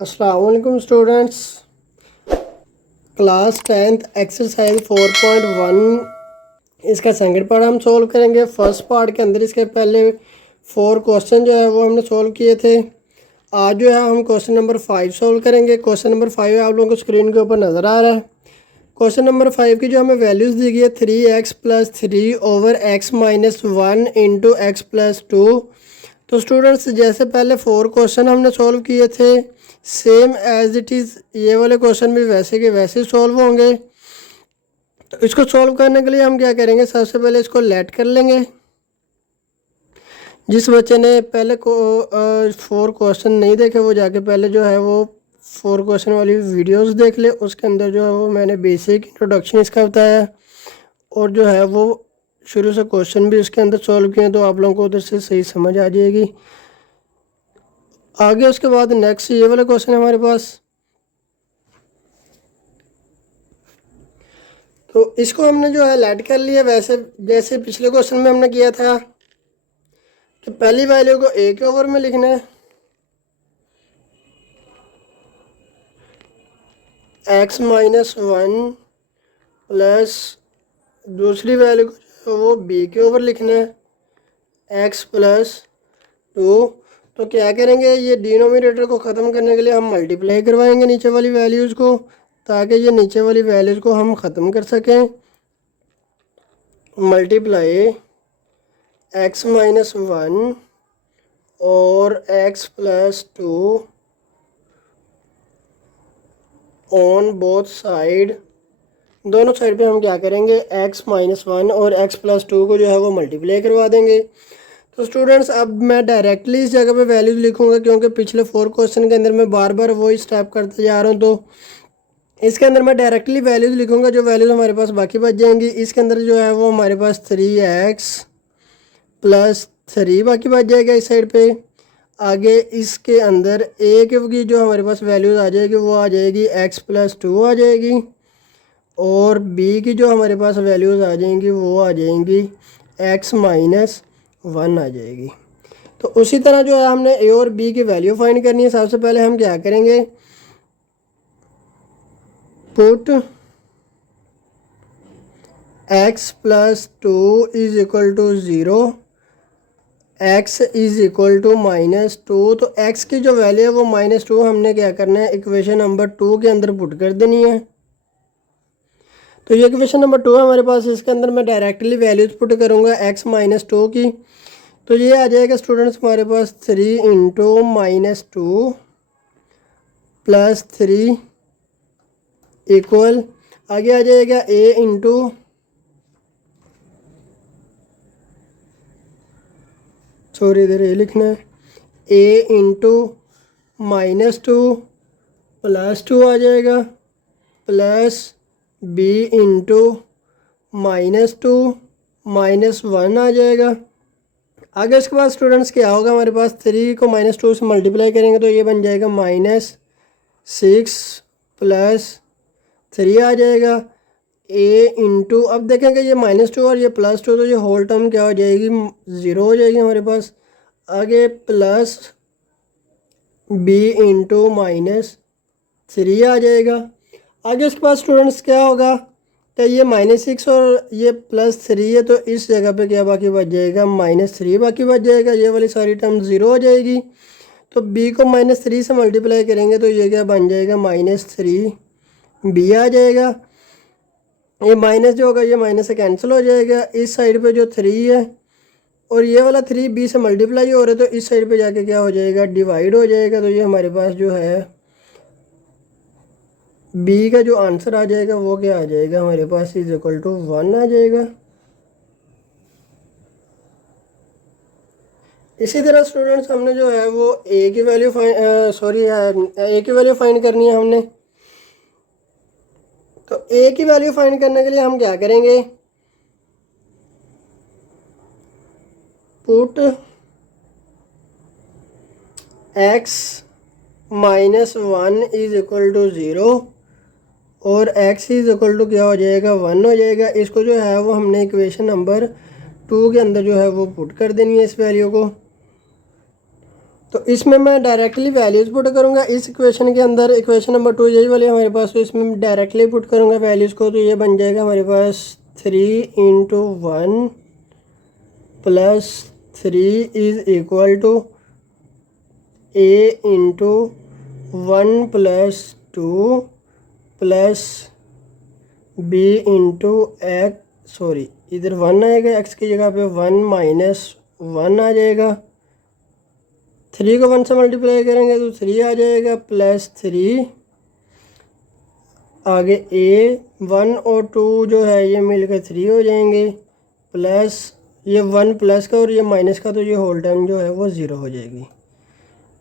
अस्सलाम वालेकुम students. Class 10th exercise 4.1 इसका सेकंड पार्ट हम सॉल्व करेंगे। फर्स्ट पार्ट के अंदर इसके पहले 4 क्वेश्चन जो है वो हमने सॉल्व किए थे। आज जो है हम क्वेश्चन नंबर 5 सॉल्व करेंगे। क्वेश्चन नंबर 5 आप लोगों को स्क्रीन के ऊपर नज़र आ रहा है। क्वेश्चन नंबर 5 की जो हमें वैल्यूज़ दी गई है 3x + 3 over x - 1 into x + 2। तो स्टूडेंट्स जैसे पहले 4 क्वेश्चन हमने सॉल्व किए थे, सेम एज इट इज़ ये वाले क्वेश्चन भी वैसे के वैसे सॉल्व होंगे। तो इसको सॉल्व करने के लिए हम क्या करेंगे, सबसे पहले इसको लेट कर लेंगे। जिस बच्चे ने पहले को 4 क्वेश्चन नहीं देखे वो जाके पहले जो है वो 4 क्वेश्चन वाली वीडियोस देख ले। उसके अंदर जो है वो मैंने बेसिक इंट्रोडक्शन इसका बताया और जो है वो शुरू से क्वेश्चन भी उसके अंदर सॉल्व किए, तो आप लोगों को उधर से सही समझ आ जाएगी। आगे उसके बाद नेक्स्ट ये वाला क्वेश्चन है हमारे पास। तो इसको हमने जो है लेट कर लिया, वैसे जैसे पिछले क्वेश्चन में हमने किया था कि पहली वैल्यू को a के ओवर में लिखना है, x - 1 प्लस दूसरी वैल्यू को जो है वो b के ओवर लिखना है, x + 2। तो क्या करेंगे, ये डिनोमिनेटर को ख़त्म करने के लिए हम मल्टीप्लाई करवाएंगे नीचे वाली वैल्यूज़ को, ताकि ये नीचे वाली वैल्यूज़ को हम ख़त्म कर सकें। मल्टीप्लाई x - 1 और x + 2 ऑन बोथ साइड। दोनों साइड पे हम क्या करेंगे, x - 1 और x + 2 को जो है वो मल्टीप्लाई करवा देंगे। तो स्टूडेंट्स अब मैं डायरेक्टली इस जगह पे वैल्यूज़ लिखूंगा, क्योंकि पिछले 4 क्वेश्चन के अंदर मैं बार बार वही स्टेप करते जा रहा हूँ। तो इसके अंदर मैं डायरेक्टली वैल्यूज़ लिखूंगा, जो वैल्यूज़ हमारे पास बाकी बच जाएंगी। इसके अंदर जो है वो हमारे पास 3x + 3 बाकी बच जाएगा इस साइड पे। आगे इसके अंदर a की जो हमारे पास वैल्यूज़ आ जाएगी वो आ जाएगी x + 2 आ जाएगी, और b की जो हमारे पास वैल्यूज़ आ जाएंगी वो आ जाएंगी x - 1 आ जाएगी। तो उसी तरह जो है हमने a और b की वैल्यू फाइंड करनी है। सबसे पहले हम क्या करेंगे, पुट x + 2 = 0, x = -2। तो x की जो वैल्यू है वो -2 हमने क्या करना है, इक्वेशन नंबर 2 के अंदर पुट कर देनी है। तो ये इक्वेशन नंबर 2 है हमारे पास, इसके अंदर मैं डायरेक्टली वैल्यूज पुट करूँगा x - 2 की। तो ये आ जाएगा स्टूडेंट्स हमारे पास 3 × -2 + 3 इक्वल, आगे आ जाएगा a इंटू इधर ये लिखना है a × -2 + 2 आ जाएगा, प्लस b × -2 -1 आ जाएगा। आगे इसके बाद स्टूडेंट्स क्या होगा, हमारे पास 3 को -2 से मल्टीप्लाई करेंगे तो ये बन जाएगा -6 + 3 आ जाएगा। a इंटू, अब देखेंगे ये -2 और ये +2, तो ये होल टर्म क्या हो जाएगी, 0 हो जाएगी हमारे पास। आगे प्लस b × -3 आ जाएगा। आगे उसके बाद स्टूडेंट्स क्या होगा, तो ये -6 और ये +3 है, तो इस जगह पे क्या बाकी बच जाएगा, -3 बाकी बच जाएगा। ये वाली सारी टर्म 0 हो जाएगी। तो b को -3 से मल्टीप्लाई करेंगे तो ये क्या बन जाएगा, -3b आ जाएगा। ये माइनस जो होगा ये माइनस से कैंसिल हो जाएगा। इस साइड पे जो 3 है और ये वाला 3 b से मल्टीप्लाई हो रहा है, तो इस साइड पे जाके क्या हो जाएगा, डिवाइड हो जाएगा। तो ये हमारे पास जो है b का जो आंसर आ जाएगा वो क्या आ जाएगा, हमारे पास = 1 आ जाएगा। इसी तरह स्टूडेंट्स हमने जो है वो a की वैल्यू फाइंड करनी है हमने। तो a की वैल्यू फाइंड करने के लिए हम क्या करेंगे, पुट x - 1 = 0 और x क्या हो जाएगा, 1 हो जाएगा। इसको जो है वो हमने इक्वेशन नंबर 2 के अंदर जो है वो पुट कर देनी है इस वैल्यू को। तो इसमें मैं डायरेक्टली वैल्यूज़ पुट करूँगा इस इक्वेशन के अंदर। इक्वेशन नंबर 2 यही वाली हमारे पास, तो इसमें मैं डायरेक्टली पुट करूँगा वैल्यूज़ को। तो ये बन जाएगा हमारे पास 3 × 1 + 3 is equal to a × 1 + 2 + b × x, sorry इधर 1 आएगा, x की जगह पे 1 - 1 आ जाएगा। 3 को 1 से मल्टीप्लाई करेंगे तो 3 आ जाएगा, +3 आगे a 1 और 2 जो है ये मिलकर 3 हो जाएंगे, प्लस ये 1 प्लस का और ये माइनस का, तो ये होल टाइम जो है वो 0 हो जाएगी।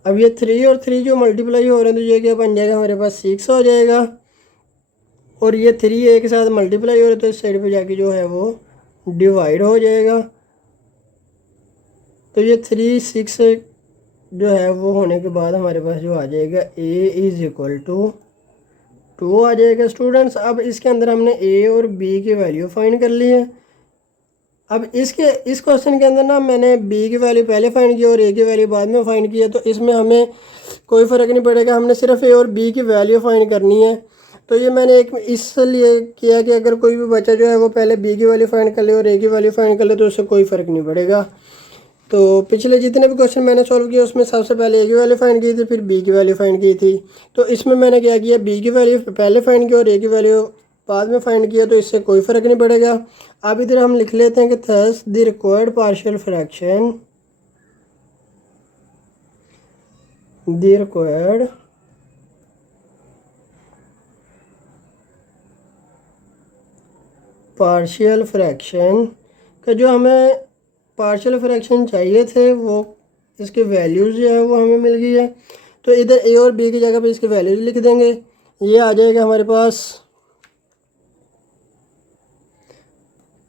अब ये 3 और 3 जो मल्टीप्लाई हो रहे हैं तो ये क्या बन जाएगा हमारे पास 6 हो जाएगा, और ये 3 एक साथ मल्टीप्लाई हो रहे तो इस साइड पे जाके जो है वो डिवाइड हो जाएगा। तो ये 3 6 जो है वो होने के बाद हमारे पास जो आ जाएगा a = 2 आ जाएगा स्टूडेंट्स। अब इसके अंदर हमने a और b की वैल्यू फाइंड कर ली है। अब इस क्वेश्चन के अंदर ना मैंने b की वैल्यू पहले फाइंड की और a की वैल्यू बाद में फाइंड की है, तो इसमें हमें कोई फ़र्क नहीं पड़ेगा, हमने सिर्फ a और b की वैल्यू फाइंड करनी है। तो ये मैंने एक इसलिए किया कि अगर कोई भी बच्चा जो है वो पहले b की वैल्यू फाइंड कर ले और a की वैल्यू फाइंड कर ले तो उससे कोई फ़र्क नहीं पड़ेगा। तो पिछले जितने भी क्वेश्चन मैंने सॉल्व किए उसमें सबसे पहले a की वैल्यू फाइंड की थी, फिर b की वैल्यू फाइंड की थी। तो इसमें मैंने क्या किया, b की वैल्यू पहले फाइंड की और a की वैल्यू बाद में फाइंड किया, तो इससे कोई फ़र्क नहीं पड़ेगा। अब इधर हम लिख लेते हैं कि thus the required partial fraction, the required partial fraction का जो हमें पार्शियल फ्रैक्शन चाहिए थे वो इसके वैल्यूज़ जो है वो हमें मिल गई है। तो इधर a और b की जगह पे इसके वैल्यूज़ लिख देंगे। ये आ जाएगा हमारे पास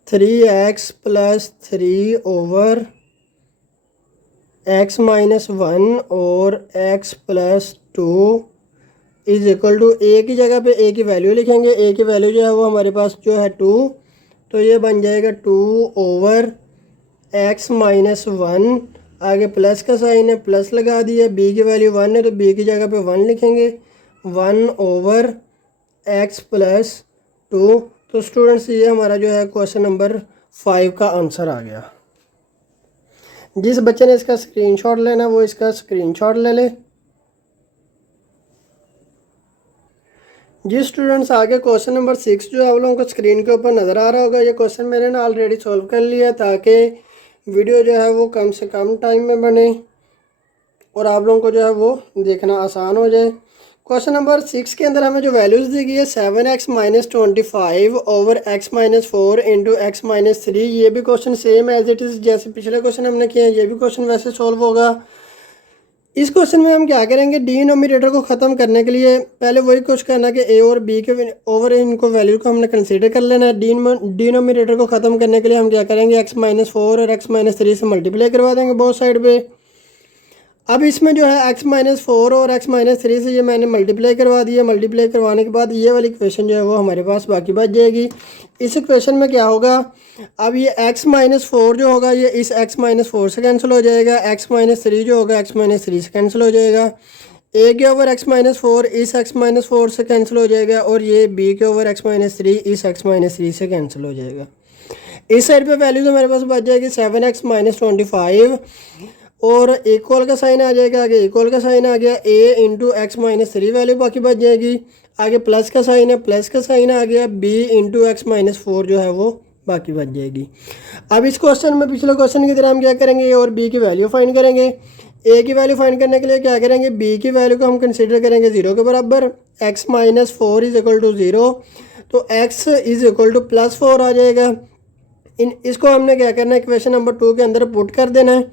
3x + 3 / x - 1 और x + 2 is equal to a की जगह पे a की वैल्यू लिखेंगे। a की वैल्यू जो है वो हमारे पास जो है 2, तो ये बन जाएगा 2 / x - 1, आगे प्लस का साइन है प्लस लगा दिया। b की वैल्यू 1 है तो b की जगह पे 1 लिखेंगे, 1 / x + 2। तो स्टूडेंट्स ये हमारा जो है क्वेश्चन नंबर 5 का आंसर आ गया। जिस बच्चे ने इसका स्क्रीनशॉट लेना वो इसका स्क्रीनशॉट ले ले। जी स्टूडेंट्स, आगे क्वेश्चन नंबर 6 जो आप लोगों को स्क्रीन के ऊपर नज़र आ रहा होगा, ये क्वेश्चन मैंने ना ऑलरेडी सॉल्व कर लिया ताकि वीडियो जो है वो कम से कम टाइम में बने और आप लोगों को जो है वो देखना आसान हो जाए। क्वेश्चन नंबर 6 के अंदर हमें जो वैल्यूज़ दी गई है 7x - 25 / x - 4 × x - 3, ये भी question same as it is जैसे पिछले क्वेश्चन हमने किए हैं, ये भी क्वेश्चन वैसे सॉल्व होगा। इस क्वेश्चन में हम क्या करेंगे, डिनोमिनेटर को ख़त्म करने के लिए पहले वही कुछ करना कि a और b के ओवर इनको वैल्यू को हमने कंसीडर कर लेना है। डिनोमिनेटर को ख़त्म करने के लिए हम क्या करेंगे, x - 4 और x - 3 से मल्टीप्लाई करवा देंगे बोथ साइड पे। अब इसमें जो है x - 4 और x - 3 से ये मैंने मल्टीप्लाई करवा दिया। मल्टीप्लाई करवाने के बाद ये वाली इक्वेशन जो है वो हमारे पास बाकी बच जाएगी। इस इक्वेशन में क्या होगा, अब ये x - 4 जो होगा ये इस x - 4 से कैंसिल हो जाएगा, x - 3 जो होगा x - 3 से कैंसिल हो जाएगा, a के ओवर x - 4 इस x - 4 से कैंसिल हो जाएगा और ये b के ओवर x - 3 इस x - 3 से कैंसिल हो जाएगा। इस साइड पे वैल्यू तो हमारे पास बच जाएगी 7x - 25 और इक्वल का साइन आ जाएगा, आगे इक्वल का साइन आ गया, a × x - 3 वैल्यू बाकी बच जाएगी, आगे प्लस का साइन है प्लस का साइन आ गया, b × x - 4 जो है वो बाकी बच जाएगी। अब इस क्वेश्चन में पिछले क्वेश्चन की तरह हम क्या करेंगे, a और b की वैल्यू फाइंड करेंगे। a की वैल्यू फाइंड करने के लिए क्या करेंगे, b की वैल्यू को हम कंसिडर करेंगे 0 के बराबर, x - 4 = 0, तो x = +4 आ जाएगा। इसको हमने क्या करना है, इक्वेशन नंबर 2 के अंदर पुट कर देना है।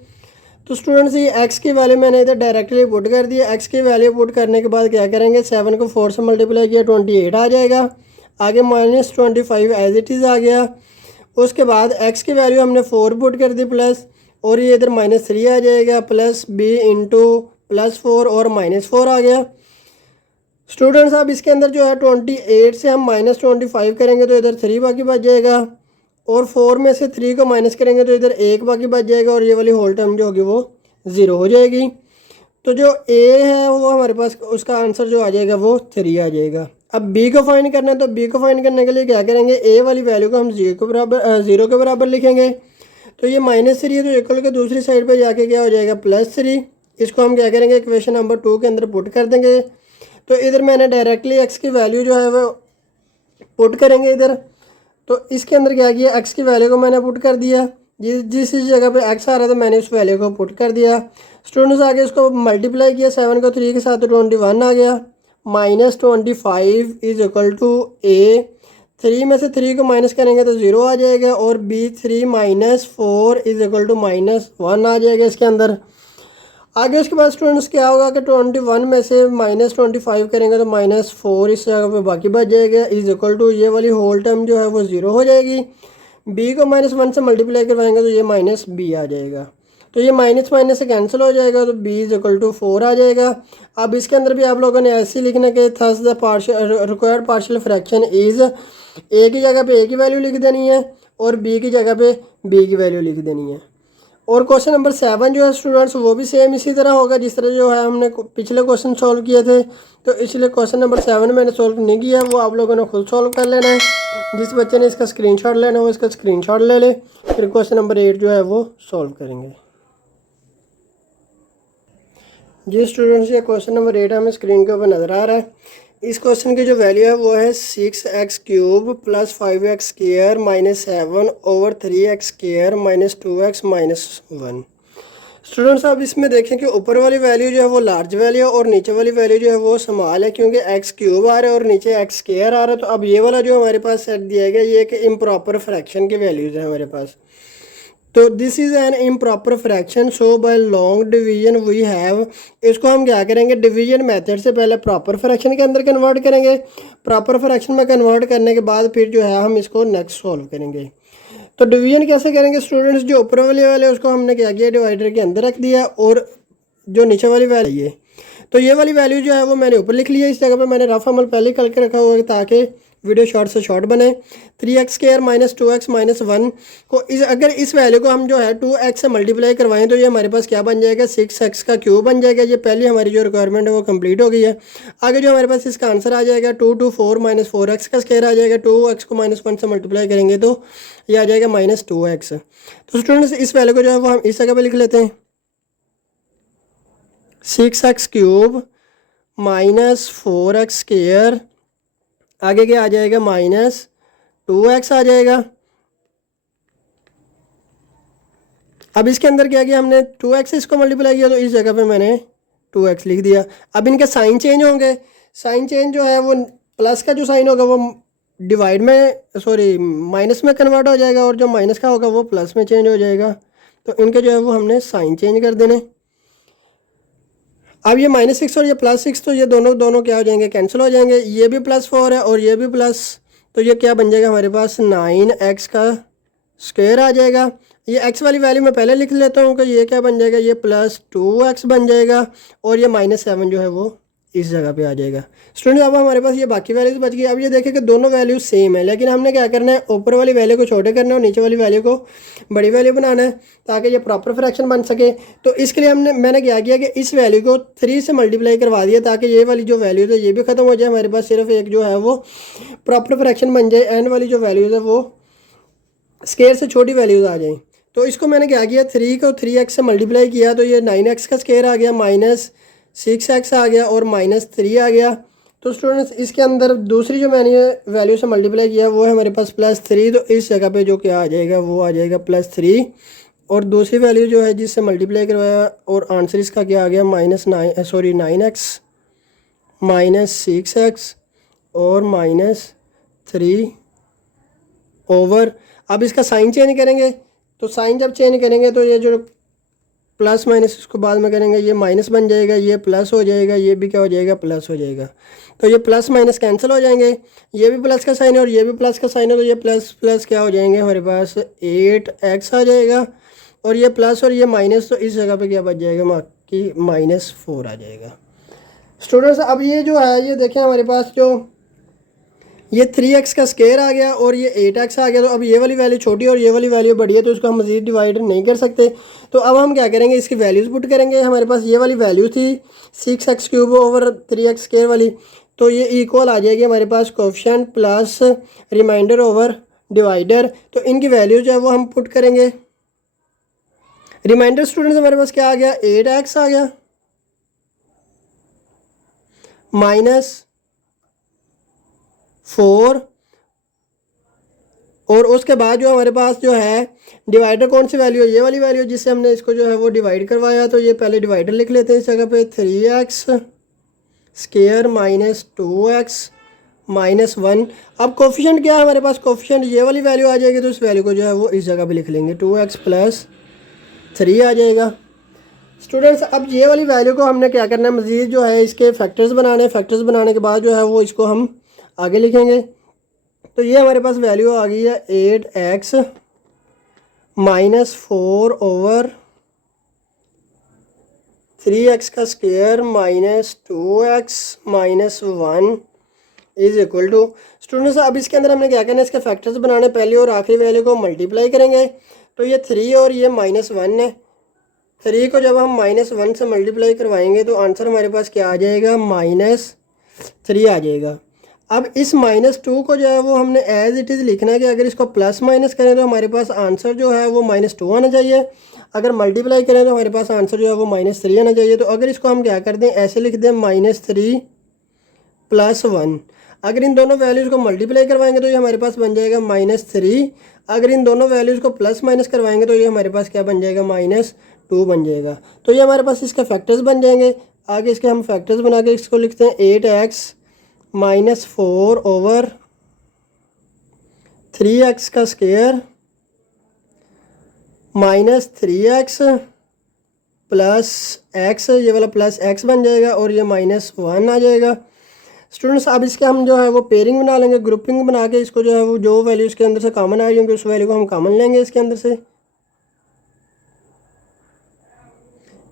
तो स्टूडेंट्स ये x की वैल्यू मैंने इधर डायरेक्टली पुट कर दिया। x की वैल्यू पुट करने के बाद क्या करेंगे, 7 को 4 से मल्टीप्लाई किया 28 आ जाएगा, आगे -25 एज इट इज़ आ गया। उसके बाद x की वैल्यू हमने 4 पुट कर दी प्लस, और ये इधर -3 आ जाएगा, प्लस b × +4 और -4 आ गया। स्टूडेंट्स अब इसके अंदर जो है 28 से हम -25 करेंगे तो इधर 3 बाकी बच जाएगा, और 4 में से 3 को माइनस करेंगे तो इधर 1 बाकी बच जाएगा, और ये वाली होल टर्म जो होगी वो 0 हो जाएगी। तो जो ए है वो हमारे पास उसका आंसर जो आ जाएगा वो 3 आ जाएगा। अब बी को फाइंड करना है, तो बी को फाइंड करने के लिए क्या करेंगे, ए वाली वैल्यू को हम 0 के बराबर लिखेंगे। तो ये -3 है, तो इक्वल के दूसरी साइड पे जाके क्या हो जाएगा, +3। इसको हम क्या करेंगे, इक्वेशन नंबर 2 के अंदर पुट कर देंगे। तो इधर मैंने डायरेक्टली एक्स की वैल्यू जो है वो पुट करेंगे इधर। तो इसके अंदर क्या किया, एक्स की वैल्यू को मैंने पुट कर दिया, जिस जगह पे एक्स आ रहा था मैंने उस वैल्यू को पुट कर दिया। स्टूडेंट्स आगे उसको मल्टीप्लाई किया 7 को 3 के साथ, तो 21 आ गया। -25 इज इक्वल टू ए, 3 में से 3 को माइनस करेंगे तो 0 आ जाएगा, और बी 3 - 4 इज इक्वल टू -1 आ जाएगा इसके अंदर। आगे उसके बाद स्टूडेंट्स क्या होगा कि 21 में से -25 करेंगे तो -4 इस जगह पे बाकी बच जाएगा, इज इक्वल टू ये वाली होल टर्म जो है वो 0 हो जाएगी। बी को -1 से मल्टीप्लाई करवाएंगे तो ये -b आ जाएगा। तो ये माइनस माइनस से कैंसिल हो जाएगा, तो b इज इक्वल टू 4 आ जाएगा। अब इसके अंदर भी आप लोगों ने ऐसे ही लिखना कि thus the required partial fraction is, A की जगह पे ए की वैल्यू लिख देनी है और बी की जगह पे बी की वैल्यू लिख देनी है। और क्वेश्चन नंबर 7 जो है स्टूडेंट्स वो भी सेम इसी तरह होगा जिस तरह जो है हमने पिछले क्वेश्चन सॉल्व किए थे। तो इसलिए क्वेश्चन नंबर 7 मैंने सॉल्व नहीं किया, वो आप लोगों ने खुद सॉल्व कर लेना है। जिस बच्चे ने इसका स्क्रीनशॉट लेना है वो इसका स्क्रीनशॉट ले ले, फिर क्वेश्चन नंबर 8 जो है वो सॉल्व करेंगे। जी स्टूडेंट्स, ये क्वेश्चन नंबर 8 हमें स्क्रीन के ऊपर नज़र आ रहा है। इस क्वेश्चन की जो वैल्यू है वो है 6x³ + 5x² - 7 / 3x² - 2x - 1। Students अब इसमें देखें कि ऊपर वाली वैल्यू जो है वो लार्ज वैल्यू है और नीचे वाली वैल्यू जो है वो स्मॉल है, क्योंकि x³ आ रहा है और नीचे x² आ रहा है। तो अब ये वाला जो हमारे पास सेट दिया गया ये कि इम्प्रॉपर फ्रैक्शन की वैल्यूज़ है हमारे पास। तो this is an improper fraction, so by long division we have, इसको हम क्या करेंगे, डिवीजन मेथड से पहले प्रॉपर फ्रैक्शन के अंदर कन्वर्ट करेंगे। प्रॉपर फ्रैक्शन में कन्वर्ट करने के बाद फिर जो है हम इसको नेक्स्ट सॉल्व करेंगे। तो डिवीजन कैसे करेंगे स्टूडेंट्स, जो ऊपर वाले उसको हमने क्या किया, डिवाइडर के अंदर रख दिया, और जो नीचे वाली वैल्यू है तो ये वाली वैल्यू जो है वो मैंने ऊपर लिख लिया। इस जगह पे मैंने रफ अमल पहले करके रखा हुआ है ताकि वीडियो शॉर्ट से शॉर्ट बने। 3x² - 2x - 1 को अगर इस वैल्यू को हम जो है 2x से मल्टीप्लाई करवाएं तो ये हमारे पास क्या बन जाएगा, 6x³ बन जाएगा। ये पहली हमारी जो रिक्वायरमेंट है वो कंप्लीट हो गई है। आगे जो हमारे पास इसका आंसर आ जाएगा 2 × 4 - 4x² आ जाएगा। 2x को -1 से मल्टीप्लाई करेंगे तो ये आ जाएगा -2x। तो स्टूडेंट्स इस वैल्यू को जो है वो हम इस जगह पर लिख लेते हैं, 6x³ - 4x², आगे क्या आ जाएगा, -2x आ जाएगा। अब इसके अंदर क्या किया हमने, 2x इसको मल्टीप्लाई किया तो इस जगह पे मैंने 2x लिख दिया। अब इनके साइन चेंज होंगे, साइन चेंज जो है वो प्लस का जो साइन होगा वो डिवाइड में माइनस में कन्वर्ट हो जाएगा, और जो माइनस का होगा वो प्लस में चेंज हो जाएगा। तो इनके जो है वो हमने साइन चेंज कर देने। अब ये -6 और ये +6, तो ये दोनों क्या हो जाएंगे, कैंसिल हो जाएंगे। ये भी +4 है और ये भी प्लस, तो ये क्या बन जाएगा हमारे पास, 9x² आ जाएगा। ये x वाली वैल्यू मैं पहले लिख लेता हूँ कि ये क्या बन जाएगा, ये +2x बन जाएगा, और ये -7 जो है वो इस जगह पे आ जाएगा। स्टूडेंट अब हमारे पास ये बाकी वैल्यूज बच गई। अब ये देखें कि दोनों वैल्यू सेम है, लेकिन हमने क्या करना है, ऊपर वाली वैल्यू को छोटे करना है और नीचे वाली वैल्यू को बड़ी वैल्यू बनाना है ताकि ये प्रॉपर फ्रैक्शन बन सके। तो इसके लिए मैंने क्या किया कि इस वैल्यू को 3 से मल्टीप्लाई करवा दिया ताकि ये वाली जो वैल्यूज़ है ये भी ख़त्म हो जाए, हमारे पास सिर्फ एक जो है वो प्रॉपर फ्रैक्शन बन जाए, एन वाली जो वैल्यूज़ है वो स्केयर से छोटी वैल्यूज़ आ जाएँ। तो इसको मैंने क्या किया, 3 को 3x से मल्टीप्लाई किया तो ये 9x का स्केयर आ गया, -6x आ गया और -3 आ गया। तो स्टूडेंट्स इसके अंदर दूसरी जो मैंने वैल्यू से मल्टीप्लाई किया वो है हमारे पास +3, तो इस जगह पे जो क्या आ जाएगा वो आ जाएगा +3, और दूसरी वैल्यू जो है जिससे मल्टीप्लाई करवाया और आंसर इसका क्या आ गया, -9x -6x और -3 ओवर। अब इसका साइन चेंज करेंगे, तो साइन जब चेंज करेंगे तो ये जो प्लस माइनस इसको बाद में करेंगे, ये माइनस बन जाएगा, ये प्लस हो जाएगा, ये भी क्या हो जाएगा, प्लस हो जाएगा। तो ये प्लस माइनस कैंसिल हो जाएंगे, ये भी प्लस का साइन है और ये भी प्लस का साइन है, तो ये प्लस प्लस क्या हो जाएंगे हमारे पास 8x आ जाएगा, और ये प्लस और ये माइनस, तो इस जगह पे क्या बच जाएगा कि -4 आ जाएगा। स्टूडेंट्स अब ये जो है ये देखें हमारे पास जो ये 3x का स्केयर आ गया और ये 8x आ गया। तो अब ये वाली वैल्यू छोटी और ये वाली वैल्यू बड़ी है, तो इसको हम मज़ीद डिवाइड नहीं कर सकते। तो अब हम क्या करेंगे, इसकी वैल्यूज़ पुट करेंगे। हमारे पास ये वाली वैल्यू थी 6x³ ओवर 3x स्केयर वाली, तो ये इक्वल आ जाएगी हमारे पास coefficient plus remainder over divider. तो इनकी वैल्यू जो है वो हम पुट करेंगे। रिमाइंडर स्टूडेंट्स हमारे पास क्या आ गया, 8x आ गया माइनस 4, और उसके बाद जो हमारे पास जो है डिवाइडर कौन सी वैल्यू है, ये वाली वैल्यू जिससे हमने इसको जो है वो डिवाइड करवाया। तो ये पहले डिवाइडर लिख लेते हैं इस जगह पे, 3x square minus 2x minus 1। अब कोफिशिएंट क्या है हमारे पास, कोफिशिएंट ये वाली वैल्यू आ जाएगी, तो इस वैल्यू को जो है वो इस जगह पे लिख लेंगे, 2x प्लस 3 आ जाएगा। स्टूडेंट्स अब ये वाली वैल्यू को हमने क्या करना है, मज़ीद जो है इसके फैक्टर्स बनाने, फैक्टर्स बनाने के बाद जो है वो इसको हम आगे लिखेंगे। तो ये हमारे पास वैल्यू आ गई है 8x माइनस 4 ओवर 3x का square minus 2x minus 1 is equal to. Students अब इसके अंदर हमने क्या करना है, इसके फैक्टर्स बनाने, पहली और आखिरी वैल्यू को मल्टीप्लाई करेंगे। तो ये 3 और ये -1 है, 3 को जब हम -1 से मल्टीप्लाई करवाएंगे तो आंसर हमारे पास क्या आ जाएगा, -3 आ जाएगा। अब इस -2 को जो है वो हमने एज इट इज़ लिखना है कि अगर इसको प्लस माइनस करें तो हमारे पास आंसर जो है वो -2 आना चाहिए, अगर मल्टीप्लाई करें तो हमारे पास आंसर जो है वो -3 आना चाहिए। तो अगर इसको हम क्या कर दें, ऐसे लिख दें -3 + 1। अगर इन दोनों वैल्यूज़ को मल्टीप्लाई करवाएंगे तो ये हमारे पास बन जाएगा -3, अगर इन दोनों वैल्यूज़ को प्लस माइनस करवाएंगे तो ये हमारे पास क्या बन जाएगा, -2 बन जाएगा। तो ये हमारे पास इसके फैक्टर्स बन जाएंगे। आगे इसके हम फैक्टर्स बना के इसको लिखते हैं 8x माइनस 4 ओवर 3x का square minus 3x plus x, ये वाला प्लस x बन जाएगा और ये -1 आ जाएगा। स्टूडेंट्स अब इसके हम जो है वो पेयरिंग बना लेंगे, ग्रुपिंग बना के इसको जो है वो जो वैल्यू इसके अंदर से कॉमन आई होंगी उस वैल्यू को हम कॉमन लेंगे इसके अंदर से।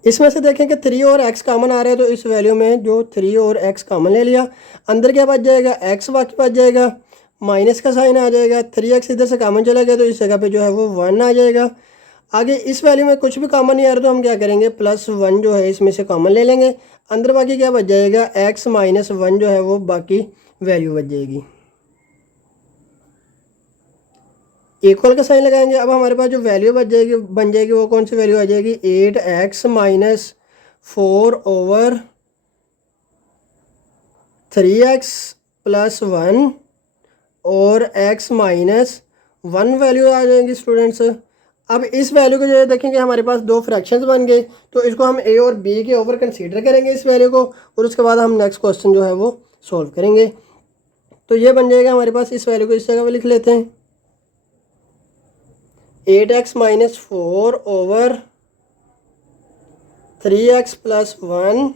इसमें से देखें कि 3 और x कॉमन आ रहा है, तो इस वैल्यू में जो 3 और x कॉमन ले लिया, अंदर क्या बच जाएगा, x बाकी बच जाएगा, माइनस का साइन आ जाएगा, 3x इधर से कॉमन चला गया तो इस जगह पे जो है वो 1 आ जाएगा। आगे इस वैल्यू में कुछ भी कॉमन नहीं आ रहा तो हम क्या करेंगे, +1 जो है इसमें से कॉमन ले लेंगे, अंदर बाकी क्या बच जाएगा, x - 1 जो है वो बाकी वैल्यू बच जाएगी। इक्वल का साइन लगाएंगे। अब हमारे पास जो वैल्यू बन जाएगी वो कौन सी वैल्यू आ जाएगी, 8x minus 4 over 3x plus 1 और x -1 वैल्यू आ जाएंगी स्टूडेंट्स। अब इस वैल्यू को जो है देखेंगे हमारे पास दो फ्रैक्शंस बन गए, तो इसको हम a और b के ओवर कंसीडर करेंगे इस वैल्यू को, और उसके बाद हम नेक्स्ट क्वेश्चन जो है वो सॉल्व करेंगे। तो ये बन जाएगा हमारे पास, इस वैल्यू को इस जगह पे लिख लेते हैं, 8x minus 4 over 3x plus 1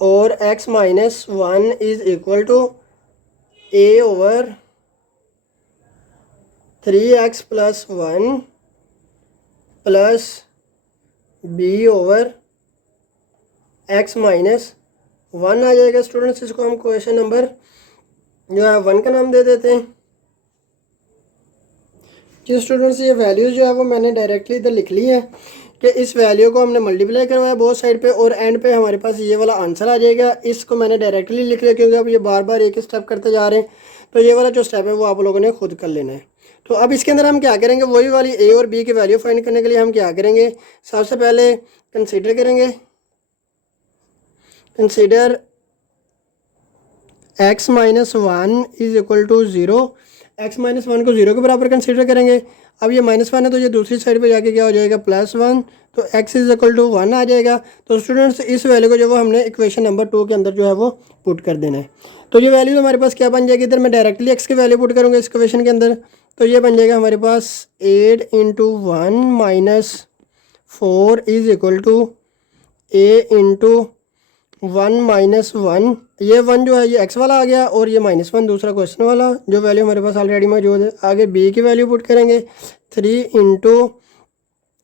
और x -1 is equal to a over 3x plus 1 plus b over x -1 आ जाएगा। स्टूडेंट्स इसको हम क्वेश्चन नंबर जो है 1 का नाम दे देते हैं। जी स्टूडेंट्स ये वैल्यूज़ जो है वो मैंने डायरेक्टली इधर लिख ली है कि इस वैल्यू को हमने मल्टीप्लाई करवाया बोथ साइड पे और एंड पे हमारे पास ये वाला आंसर आ जाएगा। इसको मैंने डायरेक्टली लिख लिया क्योंकि अब ये बार बार एक स्टेप करते जा रहे हैं, तो ये वाला जो स्टेप है वो आप लोगों ने खुद कर लेना है। तो अब इसके अंदर हम क्या करेंगे, वही वाली ए और बी की वैल्यू फाइंड करने के लिए हम क्या करेंगे, सबसे पहले कंसीडर करेंगे, consider x -1 is equal to 0, x -1 को 0 के बराबर कंसीडर करेंगे। अब ये -1 है तो ये दूसरी साइड पे जाके क्या हो जाएगा, +1, तो x इज इक्वल टू 1 आ जाएगा। तो स्टूडेंट्स इस वैल्यू को जो वो हमने इक्वेशन नंबर 2 के अंदर जो है वो पुट कर देना है। तो ये वैल्यू हमारे पास क्या बन जाएगी, इधर मैं डायरेक्टली x की वैल्यू पुट करूँगा इस इक्वेशन के अंदर, तो ये बन जाएगा हमारे पास 8 × 1 - 4 इज इक्वल टू a × 1 - 1, ये 1 जो है ये x वाला आ गया और ये -1 दूसरा क्वेश्चन वाला जो वैल्यू हमारे पास ऑलरेडी मौजूद है। आगे b की वैल्यू पुट करेंगे, 3 ×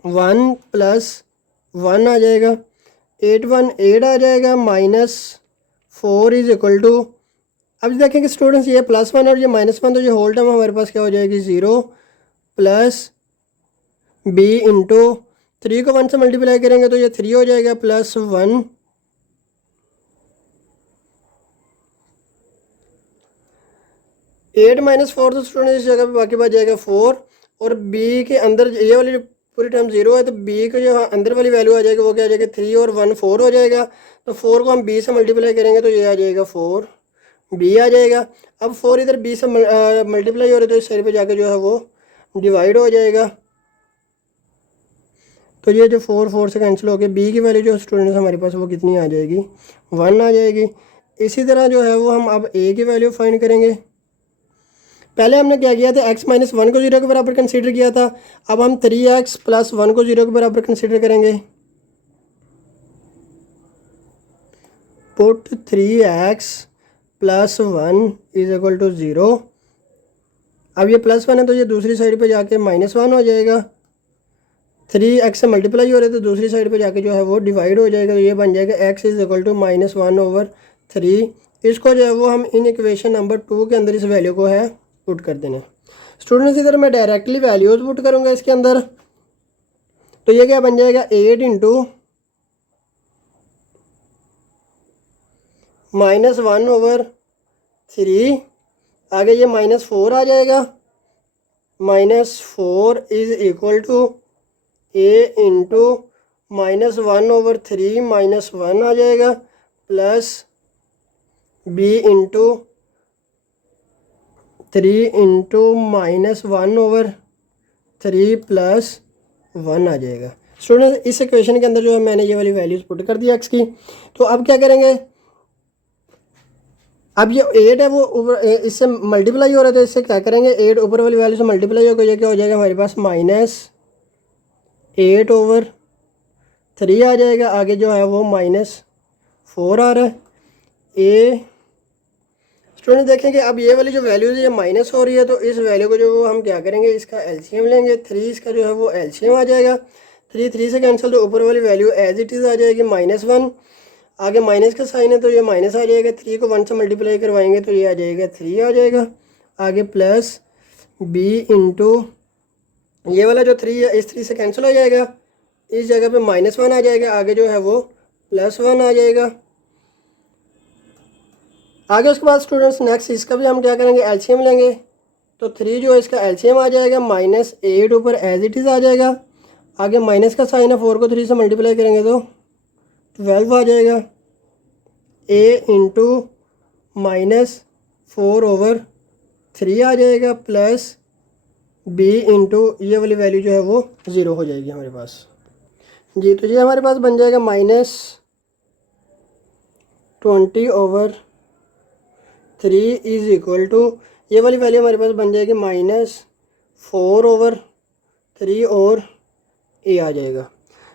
1 + 1 आ जाएगा, 8 × 1 8 आ जाएगा, -4 इज इक्वल टू अब देखेंगे स्टूडेंट्स ये +1 और ये -1, तो ये होल टर्म हमारे पास क्या हो जाएगी 0 प्लस b इंटू 3 को 1 से मल्टीप्लाई करेंगे तो ये 3 हो जाएगा +1 8 - 4, तो स्टूडेंट इस जगह पे बाकी बच जाएगा 4 और b के अंदर ये वाली पूरी टर्म 0 है तो b को जो अंदर वाली वैल्यू आ जाएगी वो क्या आ जाएगा 3 और 1 4 हो जाएगा। तो 4 को हम b से मल्टीप्लाई करेंगे तो ये आ जाएगा 4 b आ जाएगा। अब 4 इधर b से मल्टीप्लाई हो रहा है तो इस साइड पे जाके जो है वो डिवाइड हो जाएगा। तो ये जो 4 से कैंसिल हो गया, b की वैल्यू जो स्टूडेंट्स हमारे पास वो कितनी आ जाएगी 1 आ जाएगी। इसी तरह जो है वो हम अब a की वैल्यू फाइंड करेंगे। पहले हमने क्या किया था x - 1 को 0 के बराबर कंसीडर किया था, अब हम 3x + 1 को 0 के बराबर कंसीडर करेंगे। Put 3x + 1 = 0। अब ये +1 है तो ये दूसरी साइड पे जाके -1 हो जाएगा। 3x से मल्टीप्लाई हो रहा है तो दूसरी साइड पे जाके जो है वो डिवाइड हो जाएगा। तो ये बन जाएगा x = -1/3। इसको जो है वो हम इन इक्वेशन नंबर 2 के अंदर इस वैल्यू को है पुट कर देना। स्टूडेंट्स इधर मैं डायरेक्टली वैल्यूज पुट करूंगा इसके अंदर, तो ये क्या बन जाएगा 8 × -1/3। आगे ये -4 आ जाएगा। -4 = a × -1/3 -1 आ जाएगा प्लस b × 3 × -1/3 + 1 आ जाएगा। स्टूडेंट इस इक्वेशन के अंदर जो है मैंने ये वाली वैल्यूज पुट कर दी x की। तो अब क्या करेंगे, अब ये 8 है वो इससे मल्टीप्लाई हो रहा है तो इससे क्या करेंगे 8 ऊपर वाली वैल्यू से मल्टीप्लाई होकर ये क्या हो जाएगा हमारे पास -8/3 आ जाएगा। आगे जो है वो -4 आ रहा है। ए स्टूडेंट देखेंगे अब ये वाली जो वैल्यूज ये माइनस हो रही है तो इस वैल्यू को जो वो हम क्या करेंगे इसका एलसीएम लेंगे। 3 इसका जो है वो एलसीएम आ जाएगा। 3 से कैंसिल तो ऊपर वाली वैल्यू एज इट इज़ आ जाएगी -1। आगे माइनस का साइन है तो ये माइनस आ जाएगा। 3 को 1 से मल्टीप्लाई करवाएंगे तो ये आ जाएगा 3 आ जाएगा। आगे प्लस b × ये वाला जो 3 है इस 3 से कैंसिल हो जाएगा, इस जगह पे -1 आ जाएगा। आगे जो है वो +1 आ जाएगा। आगे उसके बाद स्टूडेंट्स नेक्स्ट इसका भी हम क्या करेंगे एलसीएम लेंगे। तो 3 जो है इसका एलसीएम आ जाएगा -8 ऊपर एज इट इज़ आ जाएगा। आगे माइनस का साइन है 4 को 3 से मल्टीप्लाई करेंगे तो 12 आ जाएगा। a × -4/3 आ जाएगा प्लस b × ये वाली वैल्यू जो है वो 0 हो जाएगी हमारे पास जी। तो ये हमारे पास बन जाएगा -20/3 = ये वाली वैल्यू हमारे पास बन जाएगी -4/3 और a आ जाएगा।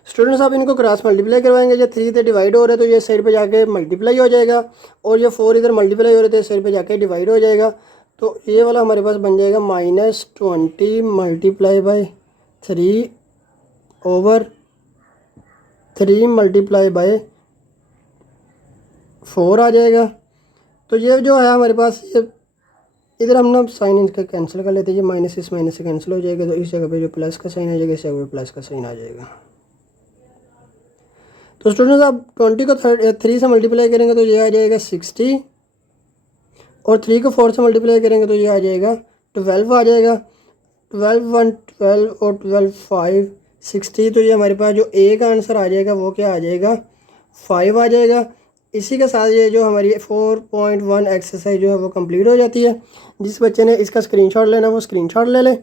स्टूडेंट्स आप इनको क्रॉस मल्टीप्लाई करवाएंगे, जब 3 से डिवाइड हो रहा है तो ये साइड पे जाके मल्टीप्लाई हो जाएगा और ये 4 इधर मल्टीप्लाई हो रहा है तो इस साइड पे जाके डिवाइड हो जाएगा। तो ये वाला हमारे पास बन जाएगा -20 × 3/3 × 4 आ जाएगा। तो ये जो है हमारे पास ये इधर हम ना साइन इसका कैंसिल कर लेते हैं। ये माइनस इस माइनस से कैंसिल हो जाएगा तो इस जगह पे जो प्लस का साइन आ जाएगा इस जगह पे प्लस का साइन आ जाएगा। तो स्टूडेंट्स आप 20 को 3 से मल्टीप्लाई करेंगे तो ये आ जाएगा 60 और 3 को 4 से मल्टीप्लाई करेंगे तो ये आ जाएगा 12 आ जाएगा। 12 1 12 और 12 5 60। तो ये हमारे पास जो ए का आंसर आ जाएगा वो क्या आ जाएगा 5 आ जाएगा। इसी के साथ ये जो हमारी 4.1 एक्सरसाइज जो है वो कंप्लीट हो जाती है। जिस बच्चे ने इसका स्क्रीनशॉट लेना वो स्क्रीनशॉट ले ले।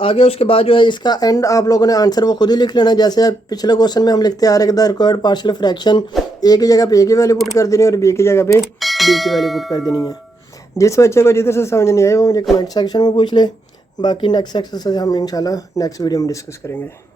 आगे उसके बाद जो है इसका एंड आप लोगों ने आंसर वो खुद ही लिख लेना। जैसे पिछले क्वेश्चन में हम लिखते आ रहे थे द रिक्वायर्ड पार्शियल फ्रैक्शन, ए की जगह पे ए की वैल्यू पुट कर देनी है और बी की जगह पे बी की वैल्यू पुट कर देनी है। जिस बच्चे को जिधर से समझ नहीं आए वो मुझे कमेंट सेक्शन में पूछ ले। बाकी नेक्स्ट एक्सरसाइज हम इंशाल्लाह नेक्स्ट वीडियो में डिस्कस करेंगे।